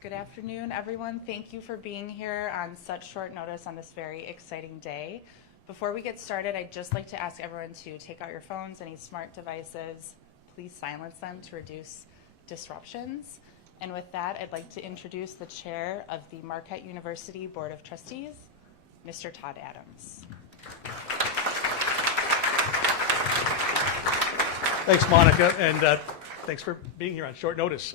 Good afternoon, everyone. Thank you for being here on such short notice on this very exciting day. Before we get started, I'd just like to ask everyone to take out your phones, any smart devices. Please silence them to reduce disruptions. And with that, I'd like to introduce the chair of the Marquette University Board of Trustees, Mr. Todd Adams. Thanks, Monica, and thanks for being here on short notice.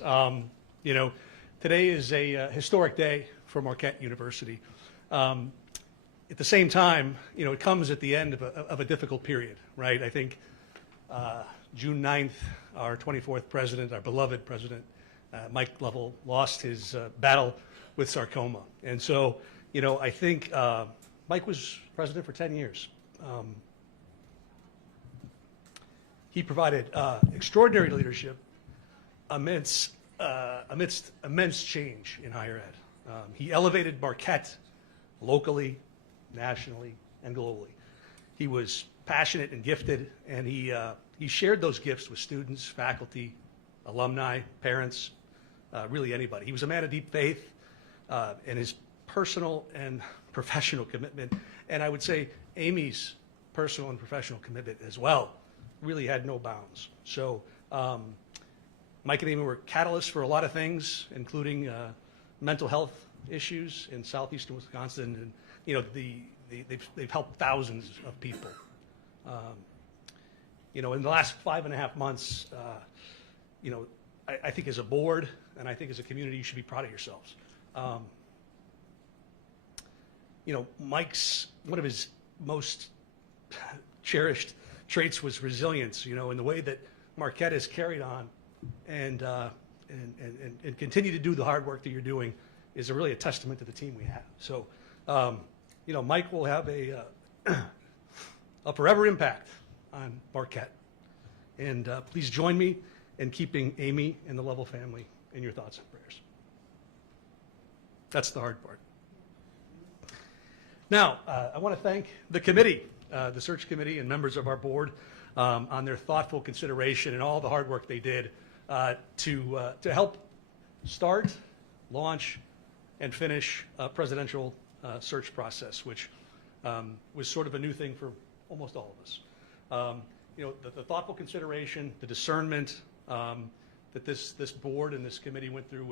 Today is a historic day for Marquette University. At the same time, it comes at the end of a difficult period, right? I think June 9th, our 24th president, our beloved president, Mike Lovell, lost his battle with sarcoma. And so, I think Mike was president for 10 years. He provided extraordinary leadership amidst immense change in higher ed. He elevated Marquette locally, nationally, and globally. He was passionate and gifted, and he shared those gifts with students, faculty, alumni, parents, really anybody. He was a man of deep faith, and his personal and professional commitment, and I would say Amy's personal and professional commitment as well, really had no bounds. So Mike and Amy were catalysts for a lot of things, including mental health issues in southeastern Wisconsin, and they've helped thousands of people. In the last 5.5 months, I think as a board and I think as a community, you should be proud of yourselves. Mike's one of his most cherished traits was resilience. In the way that Marquette has carried on and continue to do the hard work that you're doing is really a testament to the team we have. So, Mike will have a forever impact on Marquette. And please join me in keeping Amy and the Lovell family in your thoughts and prayers. That's the hard part. Now, I want to thank the committee, the search committee, and members of our board on their thoughtful consideration and all the hard work they did to help start, launch, and finish a presidential search process, which was sort of a new thing for almost all of us. The thoughtful consideration, the discernment that this board and this committee went through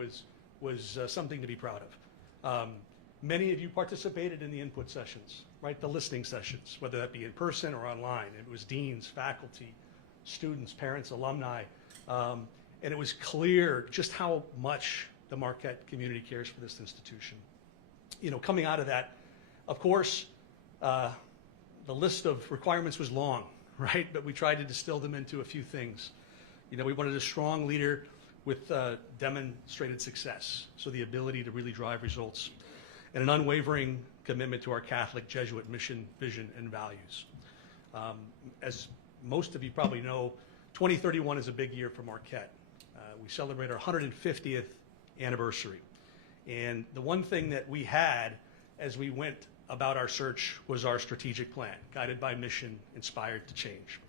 was something to be proud of. Many of you participated in the input sessions, right? The listening sessions, whether that be in person or online. It was deans, faculty, students, parents, alumni, and it was clear just how much the Marquette community cares for this institution. Coming out of that, of course, the list of requirements was long, right? But we tried to distill them into a few things. We wanted a strong leader with demonstrated success, so the ability to really drive results, and an unwavering commitment to our Catholic Jesuit mission, vision, and values. As most of you probably know, 2031 is a big year for Marquette. We celebrate our 150th anniversary. And the one thing that we had as we went about our search was our strategic plan, guided by mission, inspired to change.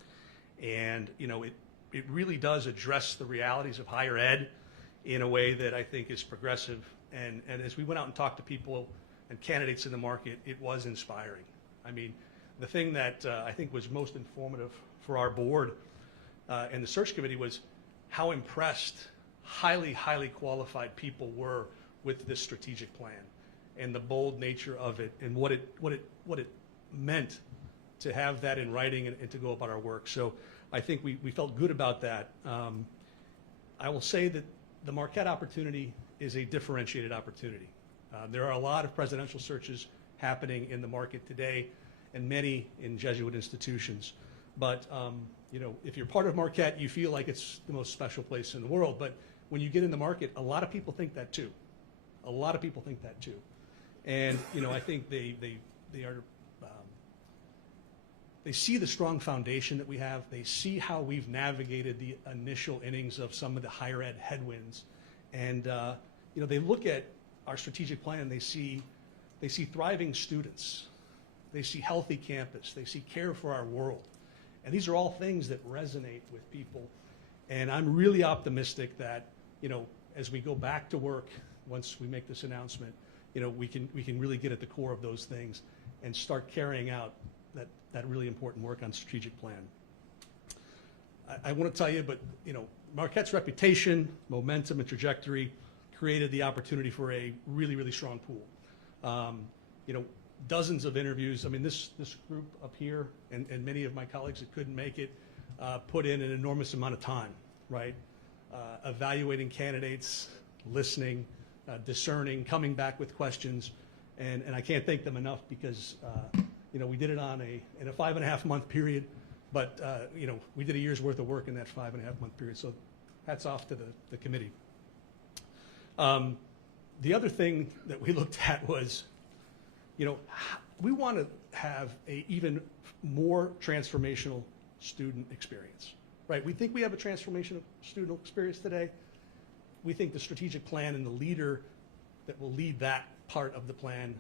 And it really does address the realities of higher ed in a way that I think is progressive. And as we went out and talked to people and candidates in the market, it was inspiring. I mean, the thing that I think was most informative for our board and the search committee was how impressed highly qualified people were with this strategic plan and the bold nature of it and what it meant to have that in writing and to go about our work. So I think we felt good about that. I will say that the Marquette opportunity is a differentiated opportunity. There are a lot of presidential searches happening in the market today and many in Jesuit institutions. But if you're part of Marquette, you feel like it's the most special place in the world. But when you get in the market, a lot of people think that too. A lot of people think that too. And I think they see the strong foundation that we have. They see how we've navigated the initial innings of some of the higher ed headwinds. And they look at our strategic plan, they see thriving students. They see healthy campus. They see care for our world. And these are all things that resonate with people. And I'm really optimistic that, as we go back to work once we make this announcement, we can really get at the core of those things and start carrying out that really important work on strategic plan. I want to tell you, but Marquette's reputation, momentum, and trajectory created the opportunity for a really, really strong pool. Dozens of interviews. I mean, this group up here and many of my colleagues that couldn't make it put in an enormous amount of time, right? Evaluating candidates, listening, discerning, coming back with questions, and I can't thank them enough because we did it in a 5.5-month period, but we did a year's worth of work in that 5.5-month period. So hats off to the committee. The other thing that we looked at was, we want to have a even more transformational student experience, right? We think we have a transformational student experience today. We think the strategic plan and the leader that will lead that part of the plan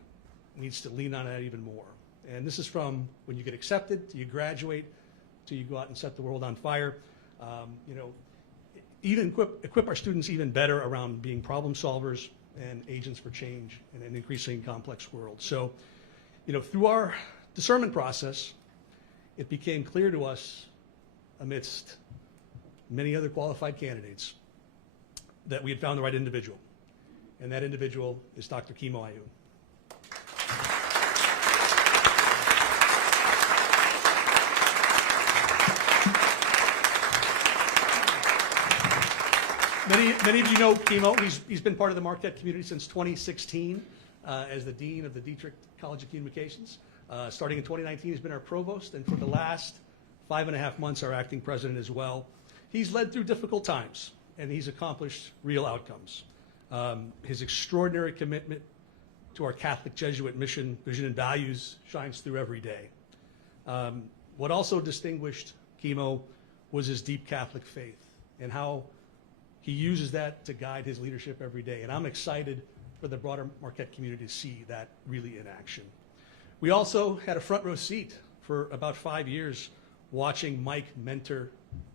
needs to lean on that even more. And this is from when you get accepted, to you graduate, to you go out and set the world on fire. Even equip our students even better around being problem solvers and agents for change in an increasingly complex world. So, through our discernment process, it became clear to us, amidst many other qualified candidates, that we had found the right individual. And that individual is Dr. Kimo Ah Yun. Many of you know Kimo. He's been part of the Marquette community since 2016 as the Dean of the Dietrich College of Communications. Starting in 2019, he's been our provost, and for the last 5.5 months, our acting president as well. He's led through difficult times, and he's accomplished real outcomes. His extraordinary commitment to our Catholic Jesuit mission, vision, and values shines through every day. What also distinguished Kimo was his deep Catholic faith and how he uses that to guide his leadership every day. And I'm excited for the broader Marquette community to see that really in action. We also had a front row seat for about 5 years watching Mike mentor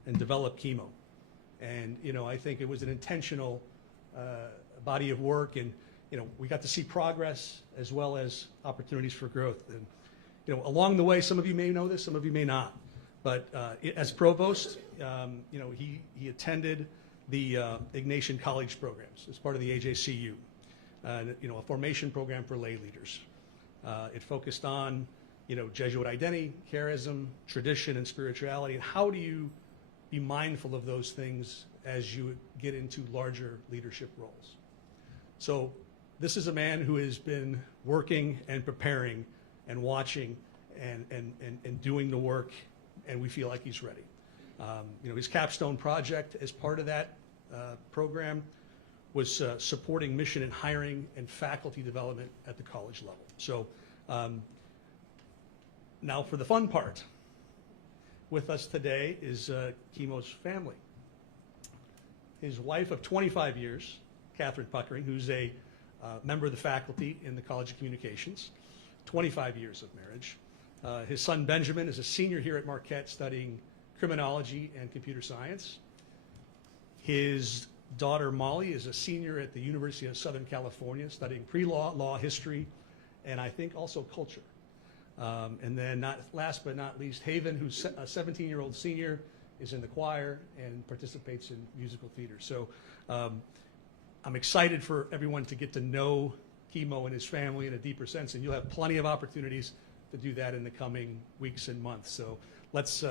and develop Kimo. And, I think it was an intentional body of work, and, we got to see progress as well as opportunities for growth. And, along the way, some of you may know this, some of you may not, but as provost, he attended the Ignatian College programs as part of the AJCU, a formation program for lay leaders. It focused on, Jesuit identity, charism, tradition, and spirituality, and how do you be mindful of those things as you get into larger leadership roles. So this is a man who has been working and preparing and watching and doing the work, and we feel like he's ready. His capstone project as part of that program was supporting mission and hiring and faculty development at the college level. So now for the fun part. With us today is Kimo's family. His wife of 25 years, Catherine Puckering, who's a member of the faculty in the College of Communications, 25 years of marriage. His son Benjamin is a senior here at Marquette studying criminology and computer science. His daughter Molly is a senior at the University of Southern California studying pre-law, law, history, and I think also culture. And then last but not least, Haven, who's a 17-year-old senior, is in the choir and participates in musical theater. So I'm excited for everyone to get to know Kimo and his family in a deeper sense, and you'll have plenty of opportunities to do that in the coming weeks and months. So let's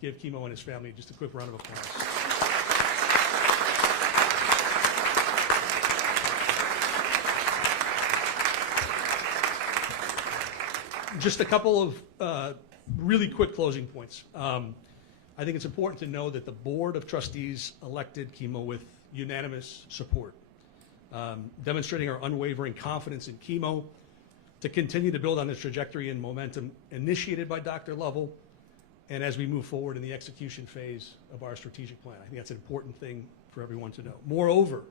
give Kimo and his family just a quick round of applause. Just a couple of really quick closing points. I think it's important to know that the Board of Trustees elected Kimo with unanimous support, demonstrating our unwavering confidence in Kimo to continue to build on this trajectory and momentum initiated by Dr. Lovell, and as we move forward in the execution phase of our strategic plan. I think that's an important thing for everyone to know. Moreover,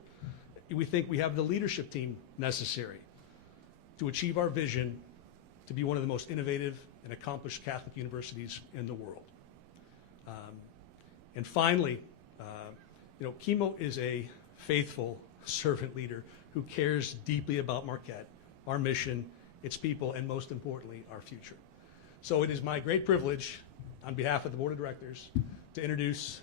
we think we have the leadership team necessary to achieve our vision to be one of the most innovative and accomplished Catholic universities in the world. And finally, Kimo is a faithful servant leader who cares deeply about Marquette, our mission, its people, and most importantly, our future. So it is my great privilege, on behalf of the Board of Directors, to introduce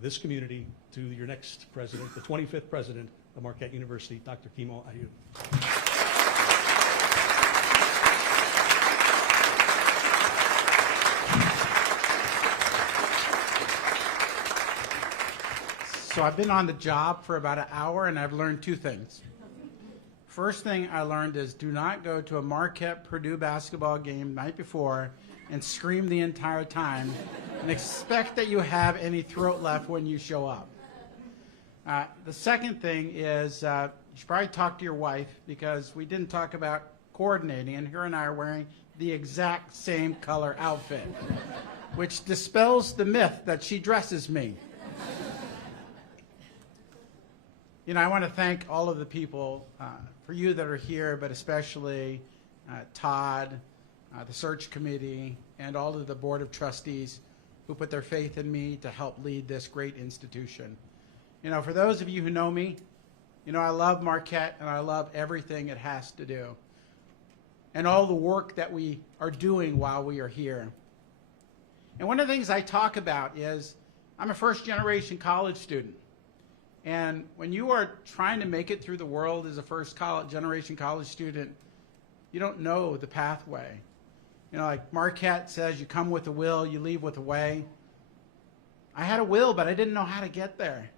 this community to your next president, the 25th president of Marquette University, Dr. Kimo Ah Yun. So I've been on the job for about an hour, and I've learned two things. First thing I learned is do not go to a Marquette-Purdue basketball game night before and scream the entire time and expect that you have any throat left when you show up. The second thing is you should probably talk to your wife, because we didn't talk about coordinating, and her and I are wearing the exact same color outfit, which dispels the myth that she dresses me. You know, I want to thank all of the people, for you that are here, but especially Todd, the search committee, and all of the Board of Trustees who put their faith in me to help lead this great institution. You know, for those of you who know me, you know, I love Marquette, and I love everything it has to do, and all the work that we are doing while we are here. And one of the things I talk about is I'm a first-generation college student. And when you are trying to make it through the world as a first-generation college student, you don't know the pathway. You know, like Marquette says, you come with a will, you leave with a way. I had a will, but I didn't know how to get there.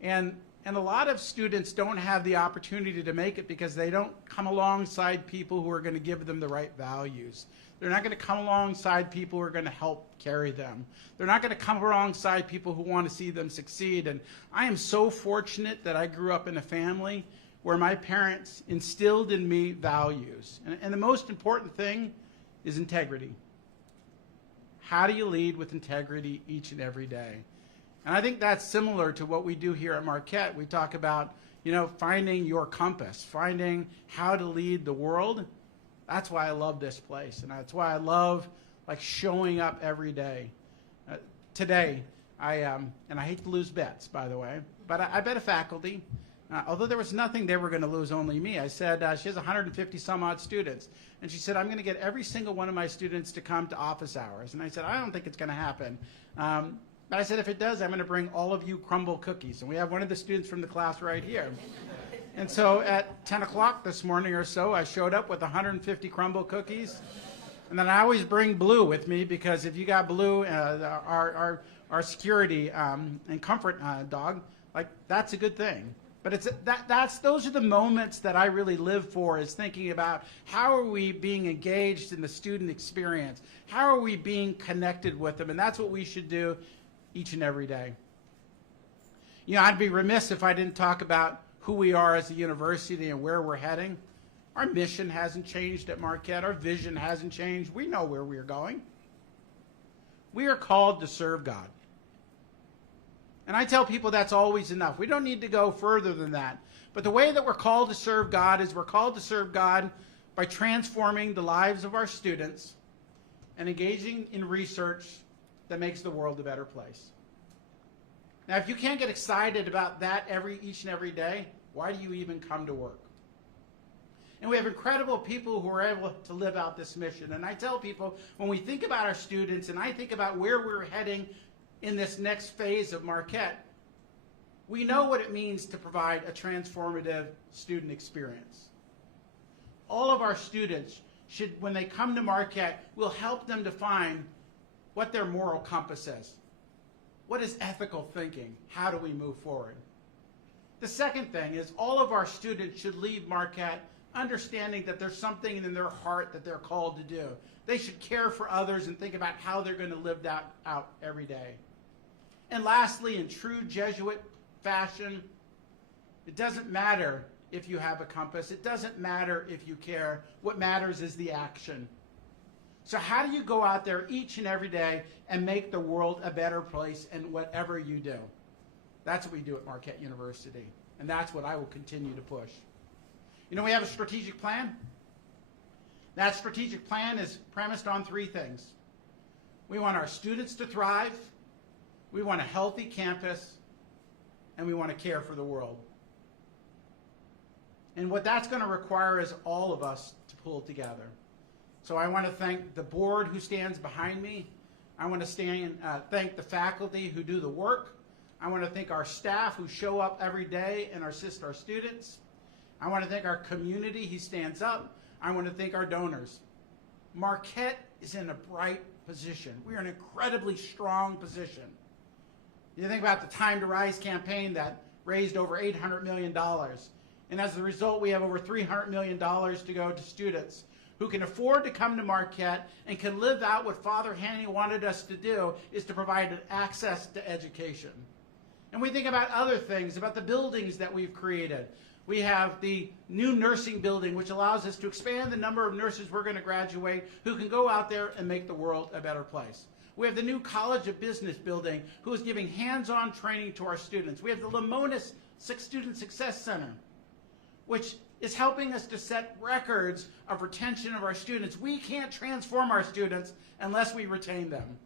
And a lot of students don't have the opportunity to make it because they don't come alongside people who are going to give them the right values. They're not going to come alongside people who are going to help carry them. They're not going to come alongside people who want to see them succeed. And I am so fortunate that I grew up in a family where my parents instilled in me values. And the most important thing is integrity. How do you lead with integrity each and every day? And I think that's similar to what we do here at Marquette. We talk about, you know, finding your compass, finding how to lead the world. That's why I love this place, and that's why I love like showing up every day. Today, and I hate to lose bets, by the way, but I bet a faculty, although there was nothing they were going to lose, only me. I said she has 150 some odd students, and she said I'm going to get every single one of my students to come to office hours, and I said I don't think it's going to happen. But I said, if it does, I'm going to bring all of you crumble cookies. And we have one of the students from the class right here. And so at 10 o'clock this morning or so, I showed up with 150 crumble cookies. And then I always bring blue with me, because if you got blue, our security and comfort dog, like that's a good thing. But it's those are the moments that I really live for, is thinking about how are we being engaged in the student experience? How are we being connected with them? And that's what we should do each and every day. You know, I'd be remiss if I didn't talk about who we are as a university and where we're heading. Our mission hasn't changed at Marquette. Our vision hasn't changed. We know where we're going. We are called to serve God. And I tell people that's always enough. We don't need to go further than that. But the way that we're called to serve God is we're called to serve God by transforming the lives of our students and engaging in research that makes the world a better place. Now, if you can't get excited about that each and every day, why do you even come to work? And we have incredible people who are able to live out this mission. And I tell people, when we think about our students, and I think about where we're heading in this next phase of Marquette, we know what it means to provide a transformative student experience. All of our students should, when they come to Marquette, we'll help them define what their moral compass is. What is ethical thinking? How do we move forward? The second thing is all of our students should leave Marquette understanding that there's something in their heart that they're called to do. They should care for others and think about how they're going to live that out every day. And lastly, in true Jesuit fashion, it doesn't matter if you have a compass. It doesn't matter if you care. What matters is the action. So how do you go out there each and every day and make the world a better place in whatever you do? That's what we do at Marquette University, and that's what I will continue to push. You know, we have a strategic plan. That strategic plan is premised on three things. We want our students to thrive, we want a healthy campus, and we want to care for the world. And what that's going to require is all of us to pull together. So I want to thank the board who stands behind me. I want to thank the faculty who do the work. I want to thank our staff who show up every day and assist our students. I want to thank our community who stands up. I want to thank our donors. Marquette is in a bright position. We are in an incredibly strong position. You think about the Time to Rise campaign that raised over $800 million. And as a result, we have over $300 million to go to students who can afford to come to Marquette and can live out what Father Haney wanted us to do, is to provide access to education. And we think about other things, about the buildings that we've created. We have the new nursing building, which allows us to expand the number of nurses we're going to graduate who can go out there and make the world a better place. We have the new College of Business building, who is giving hands-on training to our students. We have the Lamonis Student Success Center, which is helping us to set records of retention of our students. We can't transform our students unless we retain them.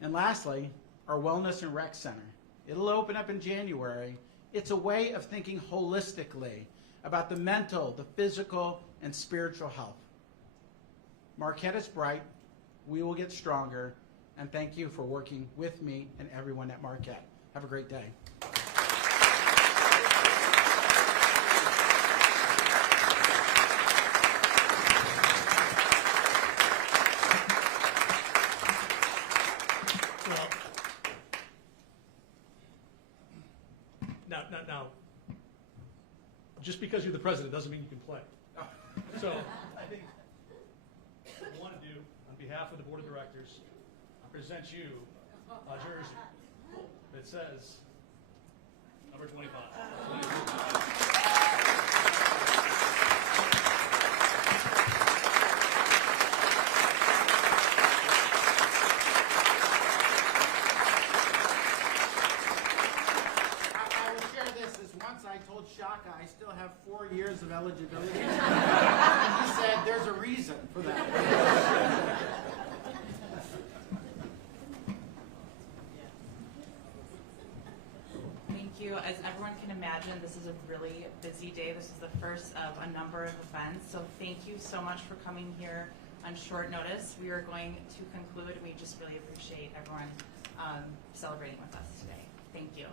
And lastly, our Wellness and Rec Center. It'll open up in January. It's a way of thinking holistically about the mental, the physical, and spiritual health. Marquette is bright. We will get stronger. And thank you for working with me and everyone at Marquette. Have a great day. Now, just because you're the president doesn't mean you can play. So I think what I want to do, on behalf of the board of directors, present you a jersey that says number 25. I told Shaka I still have 4 years of eligibility. And he said there's a reason for that. Thank you. As everyone can imagine, this is a really busy day. This is the first of a number of events. So thank you so much for coming here on short notice. We are going to conclude, and we just really appreciate everyone celebrating with us today. Thank you.